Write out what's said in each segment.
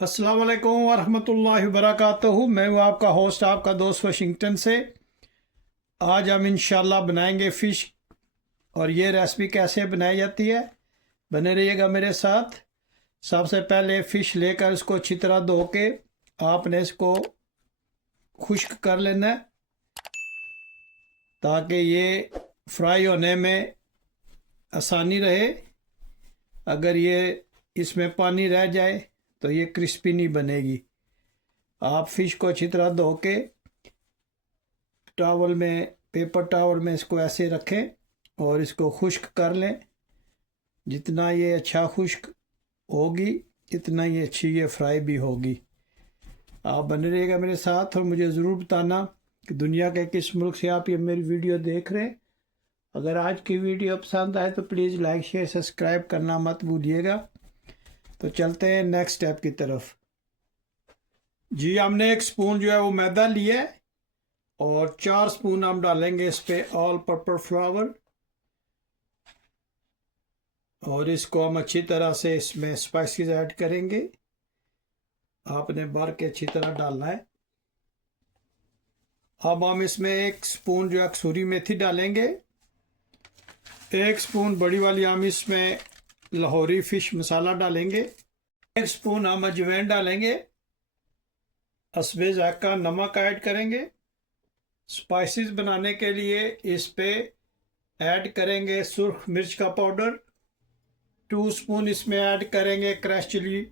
अस्सलाम वालेकुम वरहमतुल्लाहि वबरकातुहू। मैं हूँ आपका होस्ट, आपका दोस्त वाशिंगटन से। आज हम इंशाल्लाह बनाएंगे फ़िश। और ये रेसिपी कैसे बनाई जाती है, बने रहिएगा मेरे साथ। सबसे पहले फ़िश लेकर इसको अच्छी तरह धो के आपने इसको खुश्क कर लेना है, ताकि ये फ्राई होने में आसानी रहे। अगर ये इसमें पानी रह जाए तो ये क्रिस्पी नहीं बनेगी। आप फ़िश को अच्छी तरह धो के टॉवल में, पेपर टॉवल में इसको ऐसे रखें और इसको खुश्क कर लें। जितना ये अच्छा खुश्क होगी इतना ही अच्छी ये फ्राई भी होगी। आप बने रहिएगा मेरे साथ और मुझे ज़रूर बताना कि दुनिया के किस मुल्क से आप ये मेरी वीडियो देख रहे हैं। अगर आज की वीडियो पसंद आए तो प्लीज़ लाइक शेयर सब्सक्राइब करना मत भूलिएगा। तो चलते हैं नेक्स्ट स्टेप की तरफ। जी, हमने एक स्पून जो है वो मैदा लिया है और 4 स्पून हम डालेंगे इस पे ऑल पर्पस फ्लावर। और इसको हम अच्छी तरह से इसमें स्पाइसेस ऐड करेंगे। आपने भर के अच्छी तरह डालना है। अब हम इसमें 1 स्पून जो है कसूरी मेथी डालेंगे। 1 स्पून बड़ी वाली हम इसमें लाहौरी फिश मसाला डालेंगे। 1 स्पून हम अजवाइन डालेंगे। हस्बे ज़ायक़ा नमक ऐड करेंगे। स्पाइसेस बनाने के लिए इस पे ऐड करेंगे सुर्ख मिर्च का पाउडर। 2 स्पून इसमें ऐड करेंगे क्रश चिली।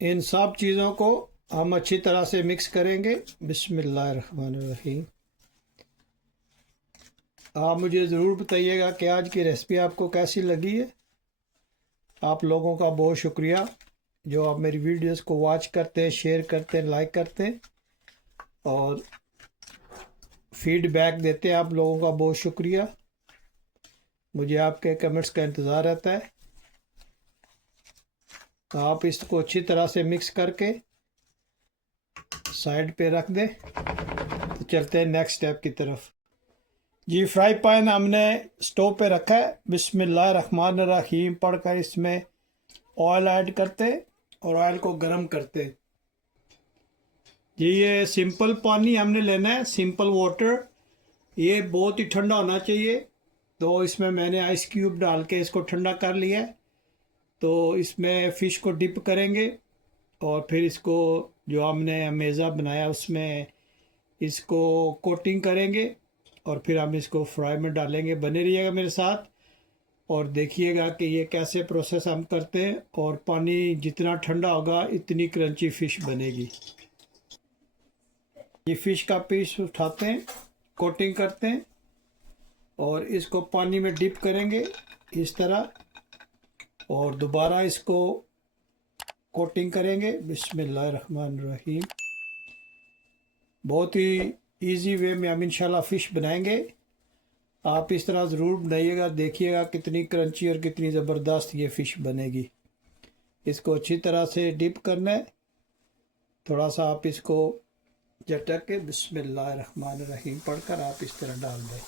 इन सब चीज़ों को हम अच्छी तरह से मिक्स करेंगे। बिस्मिल्लाहिर्रहमानिर्रहीम। आप मुझे ज़रूर बताइएगा कि आज की रेसिपी आपको कैसी लगी है। आप लोगों का बहुत शुक्रिया जो आप मेरी वीडियोस को वॉच करते हैं, शेयर करते हैं, लाइक करते हैं और फीडबैक देते हैं। आप लोगों का बहुत शुक्रिया। मुझे आपके कमेंट्स का इंतज़ार रहता है। आप इसको अच्छी तरह से मिक्स करके साइड पे रख दें। तो चलते हैं नेक्स्ट स्टेप की तरफ। जी, फ्राई पैन हमने स्टोव पे रखा है। बिस्मिल्लाहिर्रहमानिर्रहीम पढ़कर इसमें ऑयल ऐड करते और ऑयल को गर्म करते। जी, ये सिंपल पानी हमने लेना है, सिंपल वाटर। ये बहुत ही ठंडा होना चाहिए। तो इसमें मैंने आइस क्यूब डाल के इसको ठंडा कर लिया है। तो इसमें फ़िश को डिप करेंगे और फिर इसको जो हमने अमेज़ा बनाया उसमें इसको कोटिंग करेंगे और फिर हम इसको फ्राई में डालेंगे। बने रहिएगा मेरे साथ और देखिएगा कि ये कैसे प्रोसेस हम करते हैं। और पानी जितना ठंडा होगा इतनी क्रंची फ़िश बनेगी। ये फ़िश का पीस उठाते हैं, कोटिंग करते हैं और इसको पानी में डिप करेंगे इस तरह और दोबारा इसको कोटिंग करेंगे। बिस्मिल्लाहिर्रहमानिर्रहीम। बहुत ही इजी वे में हम इंशाल्लाह फ़िश बनाएंगे। आप इस तरह ज़रूर बनाइएगा, देखिएगा कितनी क्रंची और कितनी ज़बरदस्त ये फ़िश बनेगी। इसको अच्छी तरह से डिप करना है। थोड़ा सा आप इसको झटक के बिस्मिल्लाहिर्रहमानिर्रहीम पढ़कर आप इस तरह डाल दें।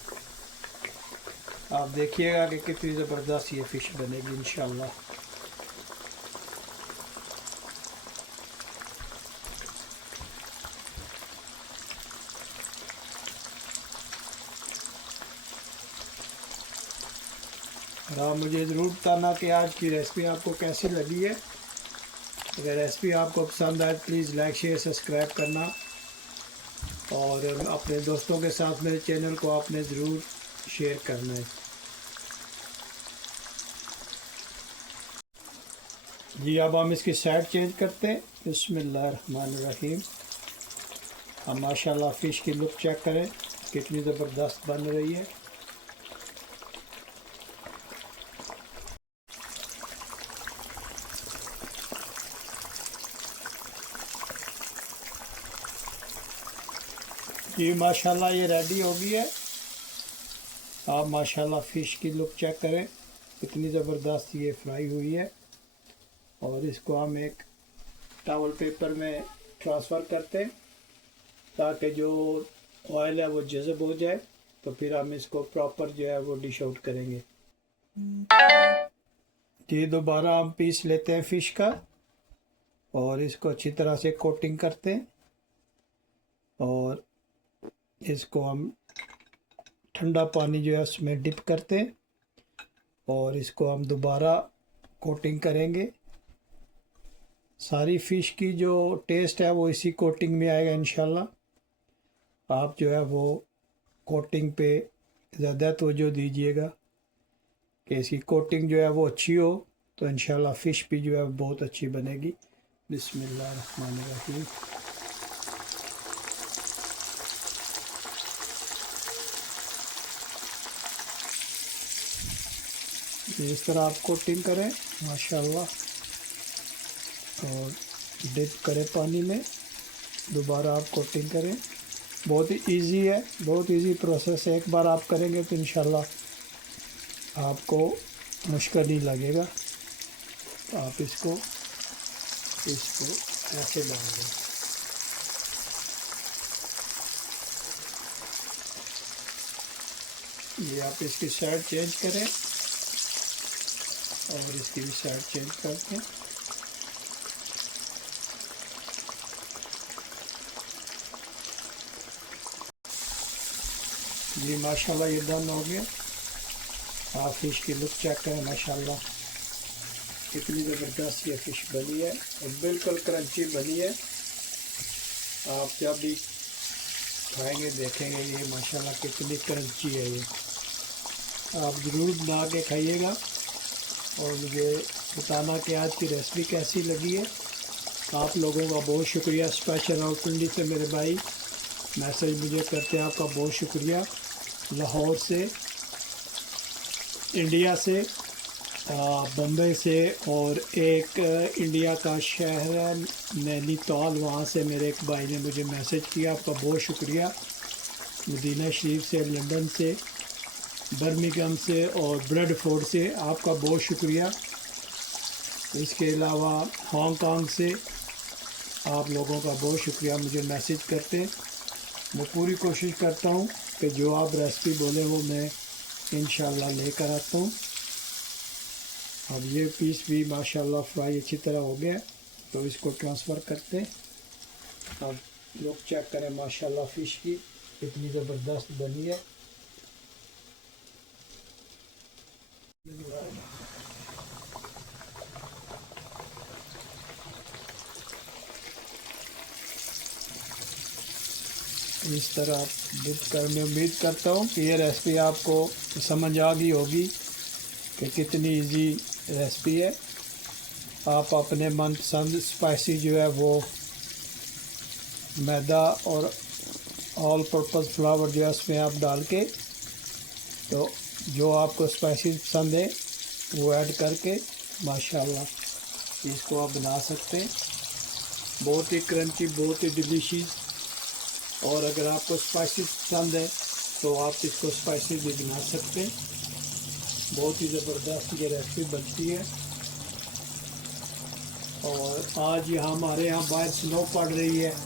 आप देखिएगा कि कितनी ज़बरदस्त ये फ़िश बनेगी इंशाल्लाह। और आप मुझे ज़रूर बताना कि आज की रेसिपी आपको कैसी लगी है। अगर रेसिपी आपको पसंद आए प्लीज़ लाइक शेयर सब्सक्राइब करना और अपने दोस्तों के साथ मेरे चैनल को आपने ज़रूर शेयर करना है। जी, अब हम इसकी साइड चेंज करते हैं। बिस्मिल्लाहिर्रहमानिर्रहीम। हम माशाल्लाह फ़िश की लुक चेक करें कितनी ज़बरदस्त बन रही है। जी, माशाल्लाह ये रेडी हो गई है। आप माशाल्लाह फ़िश की लुक चेक करें कितनी ज़बरदस्त ये फ्राई हुई है। और इसको हम एक टॉवल पेपर में ट्रांसफ़र करते हैं ताकि जो ऑयल है वो जज़ब हो जाए। तो फिर हम इसको प्रॉपर जो है वो डिश आउट करेंगे। ये दोबारा हम पीस लेते हैं फिश का और इसको अच्छी तरह से कोटिंग करते हैं और इसको हम ठंडा पानी जो है उसमें डिप करते हैं और इसको हम दोबारा कोटिंग करेंगे। सारी फ़िश की जो टेस्ट है वो इसी कोटिंग में आएगा इंशाल्लाह। आप जो है वो कोटिंग पे ज़्यादा तवज्जो दीजिएगा कि इसकी कोटिंग जो है वो अच्छी हो तो इंशाल्लाह फ़िश भी जो है बहुत अच्छी बनेगी। बिस्मिल्लाहिर्रहमानिर्रहीम। इस तरह आप कोटिंग करें माशाल्लाह और डिप करें पानी में, दोबारा आप कोटिंग करें। बहुत ही इजी है, बहुत इजी प्रोसेस है। एक बार आप करेंगे तो इंशाल्लाह आपको मुश्किल नहीं लगेगा। आप इसको ऐसे डाल दें। ये आप इसकी साइड चेंज करें और इसकी भी साइड चेंज करते हैं। जी माशाल्लाह ये डन हो गया। आप फिश की लुक चेक करें माशाल्लाह कितनी ज़बरदस्त ये फ़िश बनी है और बिल्कुल क्रंची बनी है। आप जब भी खाएंगे देखेंगे ये माशाल्लाह कितनी क्रंची है। ये आप ज़रूर बना के खाइएगा और मुझे बताना कि आज की रेसिपी कैसी लगी है। आप लोगों का बहुत शुक्रिया। स्पेशल रावलपिंडी से मेरे भाई मैसेज मुझे करते हैं, आपका बहुत शुक्रिया। लाहौर से, इंडिया से, बम्बई से और एक इंडिया का शहर है नैनीताल, वहाँ से मेरे एक भाई ने मुझे मैसेज किया, आपका बहुत शुक्रिया। मदीना शरीफ से, लंदन से, बर्मिंघम से और ब्रेडफोर्ड से आपका बहुत शुक्रिया। इसके अलावा हांगकांग से आप लोगों का बहुत शुक्रिया, मुझे मैसेज करते। मैं पूरी कोशिश करता हूँ कि जो आप रेसिपी बोले वो मैं इंशाल्लाह लेकर आता हूँ। अब ये पीस भी माशाल्लाह फ्राई अच्छी तरह हो गया तो इसको ट्रांसफ़र करते हैं। अब लोग चेक करें माशाल्लाह फ़िश की कितनी ज़बरदस्त बनी है। इस तरह आप डिप कर, मैं उम्मीद करता हूँ कि ये रेसिपी आपको समझ आ गई होगी कि कितनी इजी रेसिपी है। आप अपने मनपसंद स्पाइसी जो है वो मैदा और ऑल पर्पज़ फ्लावर जो है उसमें आप डाल के तो जो आपको स्पाइसी पसंद है वो ऐड करके माशाल्लाह इसको आप बना सकते हैं। बहुत ही क्रंची, बहुत ही डिलीशियस। और अगर आपको स्पाइसी पसंद है तो आप इसको स्पाइसी भी बना सकते हैं। बहुत ही ज़बरदस्त ये रेसिपी बनती है। और आज यहाँ हमारे यहाँ बाहर स्नो पड़ रही है।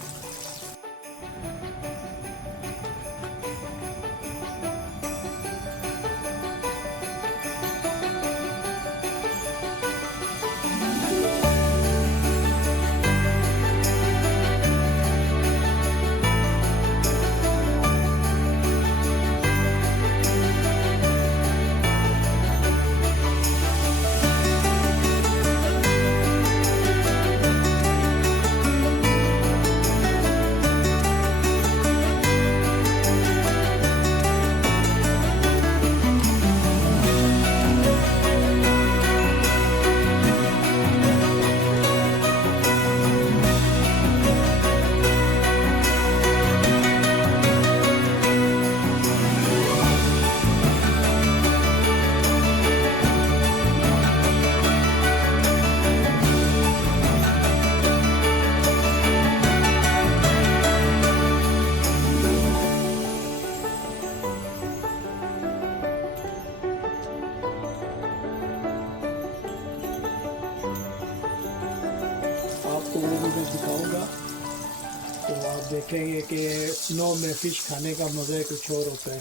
आपको वो भी मैं दिखाऊंगा तो आप देखेंगे कि स्नो में फ़िश खाने का मज़ा कुछ और होता है।